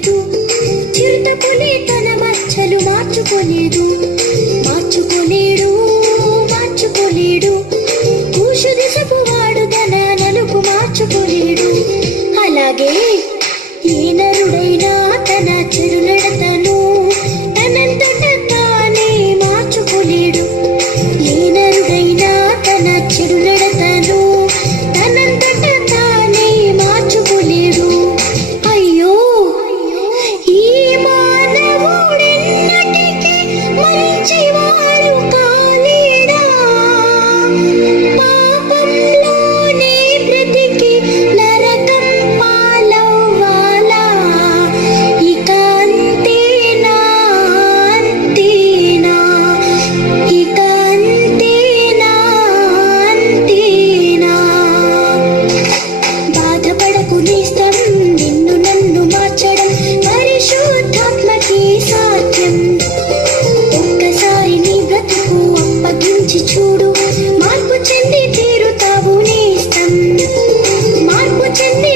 మార్చుకోలేదు. చిరుతపులి తన మచ్చలు మార్చుకోలేదు. మార్చుకోలేడు మార్చుకోలేడు. కూషు దిశపు వాడు తన నలుపు మార్చుకోలేడు. అలాగే ఏ నరుడైనా తన చెడునడతను తనంతట తానే మార్చుకోలేడు. ఏ నరుడైనా తన చెడునడతను తనంతట తానే మార్చుకోలేడు. అయ్యో ఈ మానవుడెన్నటికీ మంచివాడు కాలేడా. పాపంలోనే బ్రతికి నరకం పాలవ్వాలా. ఇక అంతేనా అంతేనా ఇక అంతేనా అంతేనా. బాధపడకు నేస్తం, నిన్ను నన్ను మార్చడం పరిశుద్ధాత్మకి సాధ్యం. ఒక్కసారి నీ బ్రతుకు అప్పగించి చూడు, మార్పు చెంది తీరుతావు నేస్తం. మార్పు చెంది